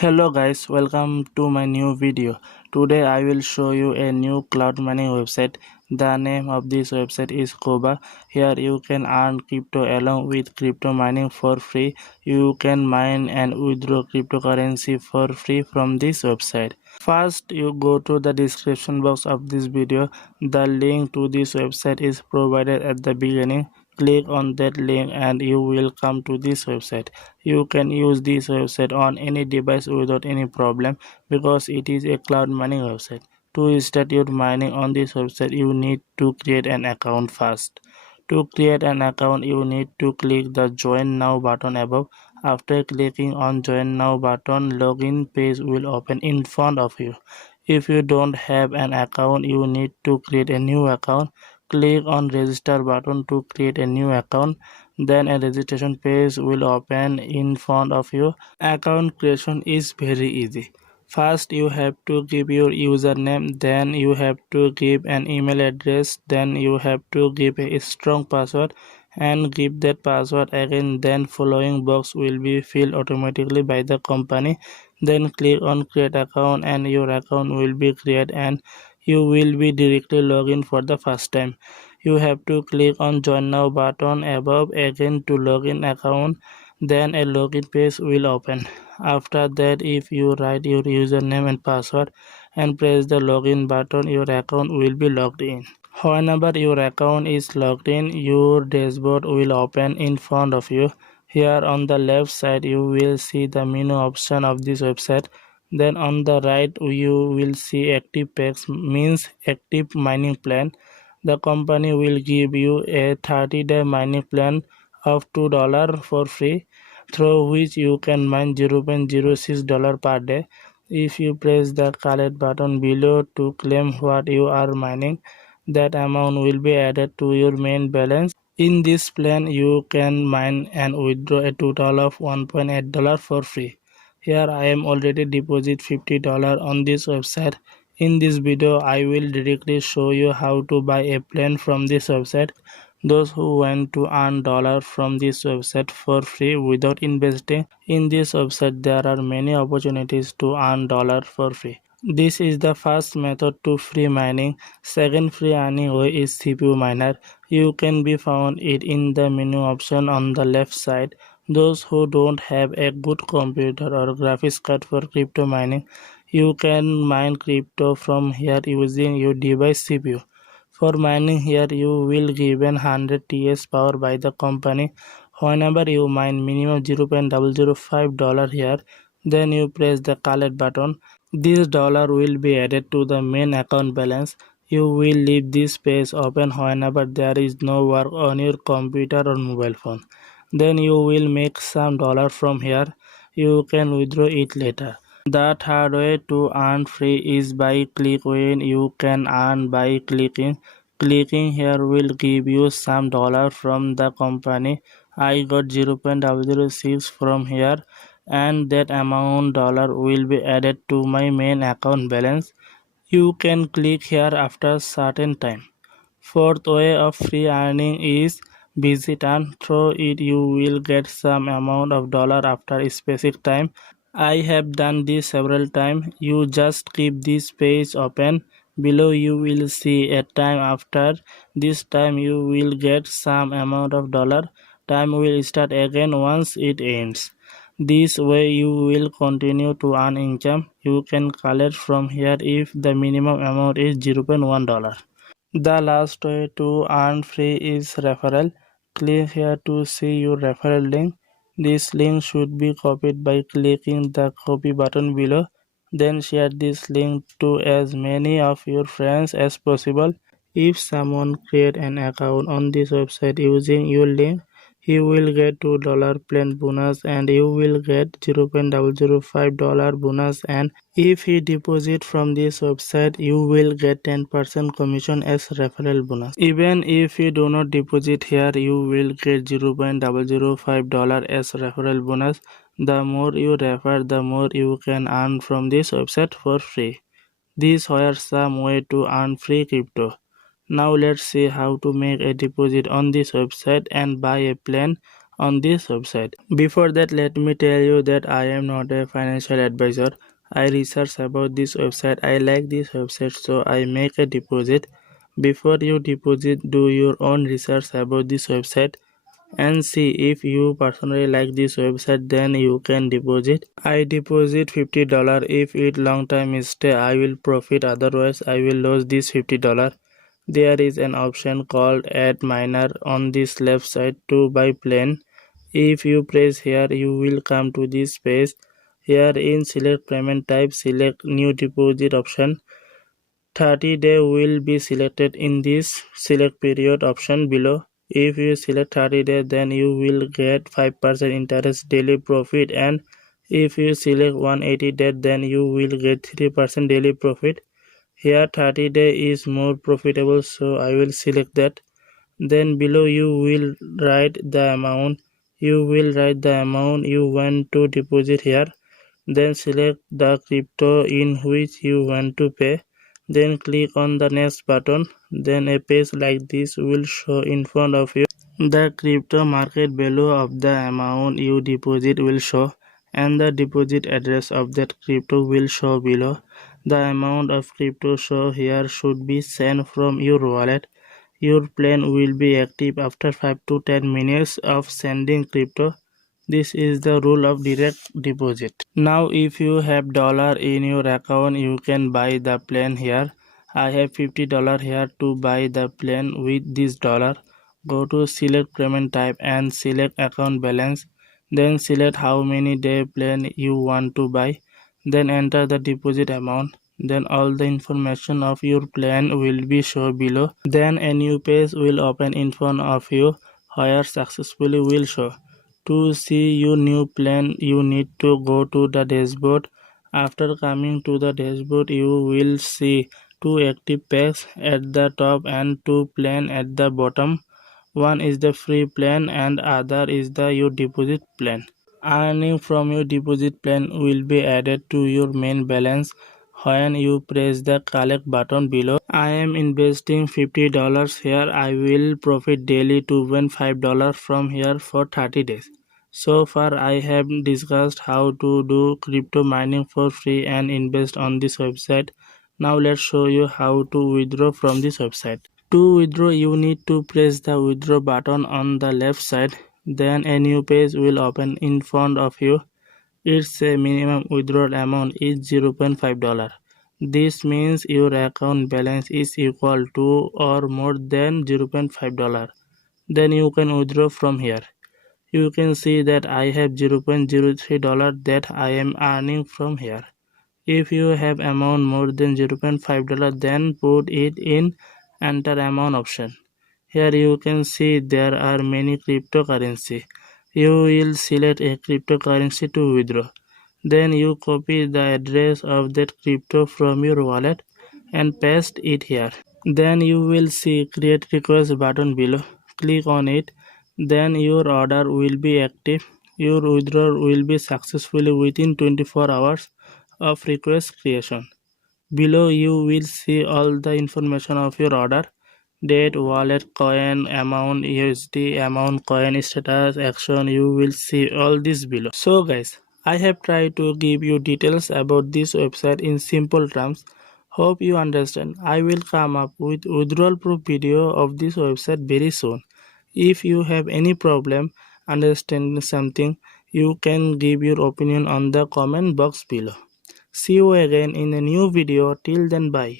Hello guys, welcome to my new video. Today I will show you a new cloud mining website. The name of this website is CUBA. Here you can earn crypto along with crypto mining for free. You can mine and withdraw cryptocurrency for free from this website. First, you go to the description box of this video. The link to this website is provided at the beginning. Click on that link and you will come to this website. You can use this website on any device without any problem because it is a cloud mining website. To start your mining on this website, you need to create an account first. To create an account, you need to click the Join Now button above. After clicking on Join Now button, login page will open in front of you. If you don't have an account, you need to create a new account. Click on Register button to create a new account. Then a registration page will open in front of you. Account creation is very easy. First you have to give your username, then you have to give an email address, then you have to give a strong password and give that password again. Then following box will be filled automatically by the company. Then click on create account and your account will be created and you will be directly login for the first time. You have to click on Join Now button above again to login account. Then a login page will open. After that, if you write your username and password and press the login button, your account will be logged in. Whenever your account is logged in, your dashboard will open in front of you. Here on the left side, you will see the menu option of this website. Then on the right, you will see active packs, means active mining plan. The company will give you a 30-day mining plan of $2 for free, through which you can mine $0.06 per day. If you press the collect button below to claim what you are mining, that amount will be added to your main balance. In this plan, you can mine and withdraw a total of $1.8 for free. Here I am already deposit $50 on this website. In this video, I will directly show you how to buy a plan from this website. Those who want to earn dollars from this website for free without investing in this website, there are many opportunities to earn dollars for free. This is the first method to free mining. Second free earning way is CPU miner. You can be found it in the menu option on the left side. Those who don't have a good computer or graphics card for crypto mining, you can mine crypto from here using your device CPU. For mining here, you will given 100 TS power by the company. Whenever you mine minimum $0.005 here, then you press the collect button. This dollar will be added to the main account balance. You will leave this page open whenever there is no work on your computer or mobile phone. Then you will make some dollar from here. You can withdraw it later. The third way to earn free is by click. When you can earn by clicking. Clicking here will give you some dollar from the company. I got 0.006 from here and that amount dollar will be added to my main account balance. You can click here after certain time. Fourth way of free earning is visit and through it you will get some amount of dollar after a specific time. I have done this several times. You just keep this page open. Below you will see a time after this time you will get some amount of dollar. Time will start again once it ends. This way you will continue to earn income. You can collect from here if the minimum amount is $0.1. The last way to earn free is referral. Click here to see your referral link. This link should be copied by clicking the copy button below. Then share this link to as many of your friends as possible. If someone create an account on this website using your link, he will get $2 plan bonus and you will get $0.005 bonus, and if he deposit from this website you will get 10% commission as referral bonus. Even if you do not deposit here, you will get $0.005 as referral bonus. The more you refer, the more you can earn from this website for free. These were some way to earn free crypto. Now let's see how to make a deposit on this website and buy a plan on this website. Before that, let me tell you that I am not a financial advisor. I research about this website. I like this website, so I make a deposit. Before you deposit, do your own research about this website and see if you personally like this website, then you can deposit. I deposit $50. If it long time stay, I will profit, otherwise I will lose this $50. There is an option called add miner on this left side to buy plan. If you press here, you will come to this page. Here in select payment type, select new deposit option. 30-day will be selected in this select period option below. If you select 30 days, then you will get 5% interest daily profit, and if you select 180 days, then you will get 3% daily profit. Here 30 day is more profitable, so I will select that. Then below you will write the amount. You will write the amount you want to deposit here. Then select the crypto in which you want to pay. Then click on the next button. Then a page like this will show in front of you. The crypto market value of the amount you deposit will show, and the deposit address of that crypto will show below. The amount of crypto shown here should be sent from your wallet. Your plan will be active after 5 to 10 minutes of sending crypto. This is the rule of direct deposit. Now if you have dollar in your account, you can buy the plan here. I have $50 here to buy the plan with this dollar. Go to select payment type and select account balance. Then select how many day plan you want to buy. Then enter the deposit amount. Then all the information of your plan will be shown below. Then a new page will open in front of you where successfully will show. To see your new plan, you need to go to the dashboard. After coming to the dashboard, you will see two active packs at the top and two plan at the bottom. One is the free plan and other is the your deposit plan. Earning from your deposit plan will be added to your main balance when you press the collect button below. I am investing $50 here. I will profit daily to win $5 from here for 30 days. So far I have discussed how to do crypto mining for free and invest on this website. Now let's show you how to withdraw from this website. To withdraw, you need to press the withdraw button on the left side. Then a new page will open in front of you. Its a minimum withdrawal amount is $0.5. This means your account balance is equal to or more than $0.5. Then you can withdraw from here. You can see that I have $0.03 that I am earning from here. If you have amount more than $0.5, then put it in enter amount option. Here you can see there are many cryptocurrency. You will select a cryptocurrency to withdraw. Then you copy the address of that crypto from your wallet and paste it here. Then you will see create request button below. Click on it. Then your order will be active. Your withdrawal will be successfully within 24 hours of request creation. Below you will see all the information of your order: date, wallet, coin, amount, USD, amount, coin status, action. You will see all this below. So guys, I have tried to give you details about this website in simple terms. Hope you understand. I will come up with withdrawal proof video of this website very soon. If you have any problem understanding something, you can give your opinion on the comment box below. See you again in a new video. Till then, bye.